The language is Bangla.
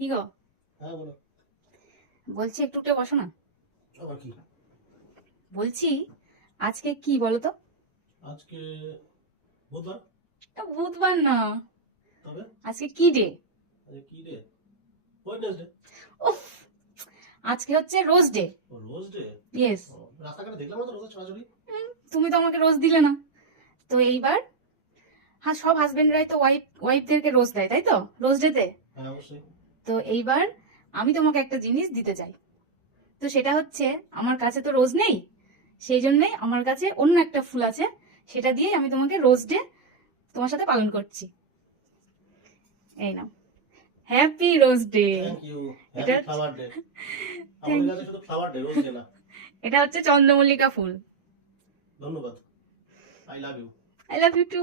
কি গো? হ্যাঁ বলো। বলছি একটু বসো না। আবার কি? বলছি আজকে কি বলো তো? আজকে বুধবার। বুধবার না, তবে আজকে কি ডে? আজকে কি ডে? ওয়েডনেসডে। উফ, আজকে হচ্ছে রোজ ডে। ও রোজ ডে। ইয়েস। রাস্তাঘাটে দেখলাম না তো রোজের ছড়াছড়ি। তুমি তো আমাকে রোজ দিলে না। তো এইবার হ্যাঁ, সব হাজবেন্ডরাই তো ওয়াইফদেরকে রোজ দেয়, তাই তো? রোজ ডেতে। হ্যাঁ অবশ্যই। তো এইবার আমি তোমাকে একটা জিনিস দিতে চাই। তো সেটা হচ্ছে, আমার কাছে তো রোজ নেই, সেই জন্যে আমার কাছে অন্য একটা ফুল আছে, সেটা দিয়ে আমি তোমাকে রোজ ডে তোমার সাথে পালন করছি। এই নাও, happy rose day. Thank you. এটা হ্যাপি ফ্লাওয়ার ডে। আমাদের কাছে শুধু ফ্লাওয়ার ডে, রোজ ডে না। এটা হচ্ছে চন্দ্রমল্লিকা ফুল। ধন্যবাদ। I love you. I love you two.